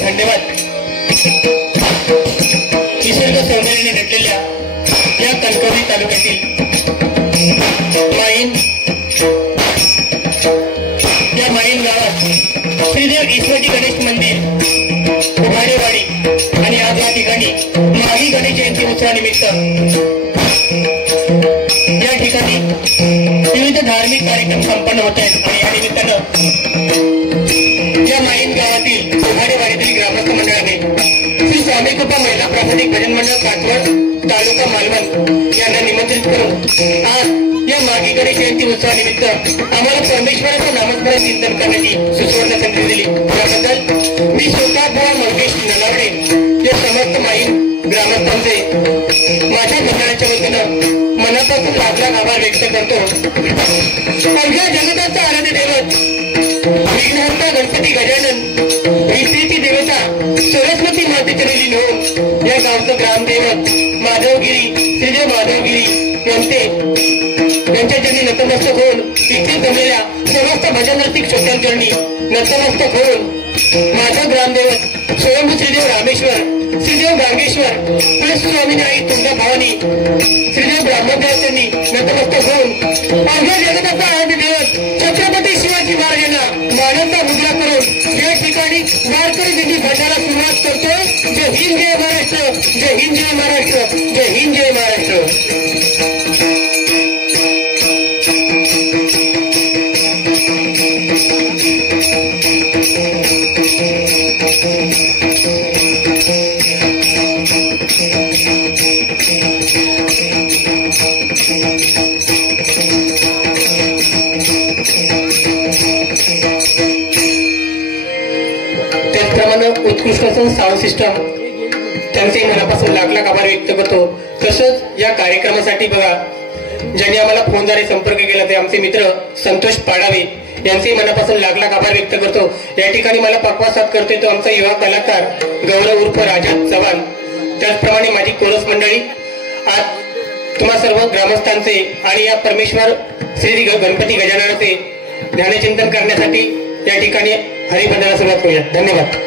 धन्यवाद. निसर्ग सौंदर्याने नटलेल्या या कणकवली तालुक्यातील माईन गावात श्रीदेव ईश्वरी गणेश मंदिर उभाडेवाडी आणि आज या ठिकाणी माही गणेश जयंती उत्सवानिमित्त या ठिकाणी विविध धार्मिक कार्यक्रम संपन्न होत आहेत. आणि या निमित्तानं या माईन गावातील उभाडेवाडीतील ग्रामस्थ मंडळाने श्री स्वामी कृपा महिला प्राथमिक भजन मंडळ काटवड तालुका मालवण यांना निमंत्रित करून आज या मागी गणेश जयंती उत्सवानिमित्त आम्हाला परमेश्वराचं नामस्मरण चिंतन करण्याची सुसवर्ण संधी दिली. त्याबद्दल मी स्वतः बुवा मंगेश नलावडे या समस्त माईन ग्रामस्थांचे माझ्या मंडळाच्या वतीनं मनापासून लाख आभार व्यक्त करतो. अवघ्या जगताचा आराध्य दैवत विघ्नहर्ता गणपती गजानन विष्णूची देवता सरस्वती मातेच्या लीन होऊन या गावचं ग्रामदैवत माधवगिरी श्रीदेव माधवगिरी यांच्या चरणी नतमस्तक होऊन इथे जमलेल्या समस्त भजन रसिक श्रोत्यांचरणी नतमस्तक होऊन माझं ग्रामदैवत स्वयंभू श्रीदेव रामेश्वर श्रीदेव गांगेश्वर प्लस स्वामीनाई तुंगा भवानी श्रीदेव ब्राह्मणदेवांनी नतमस्तक होऊन अवघ्या जगताचा आराध्य दैवत छत्रपती शिवाजी महाराजांना मानवता मुद्रा करून या ठिकाणी वारकरी दिंडी भजनाला सुरुवात करतो. जय हिंद जय महाराष्ट्र, जय हिंद जय महाराष्ट्र, जय हिंद जय महाराष्ट्र. त्याचप्रमाणे उत्कृष्ट साऊंड सिस्टम त्यांचे मनापासून लाख आभार व्यक्त करतो. तसंच या कार्यक्रमासाठी बघा ज्यांनी आम्हाला फोनद्वारे संपर्क केला ते आमचे मित्र संतोष पाडावे यांचे मनापासून लाख आभार व्यक्त करतो. या ठिकाणी मला पक्वा साथ करतोय तो आमचा युवा कलाकार गौरव उर्फ राजा चव्हाण. त्याचप्रमाणे माझी कोरस मंडळी आज तुम्हा सर्व ग्रामस्थांचे आणि या परमेश्वर श्री गणपती गजाननाचे ध्यानचिंतन करण्यासाठी या ठिकाणी हरिभजनाला सुरुवात करूया. धन्यवाद.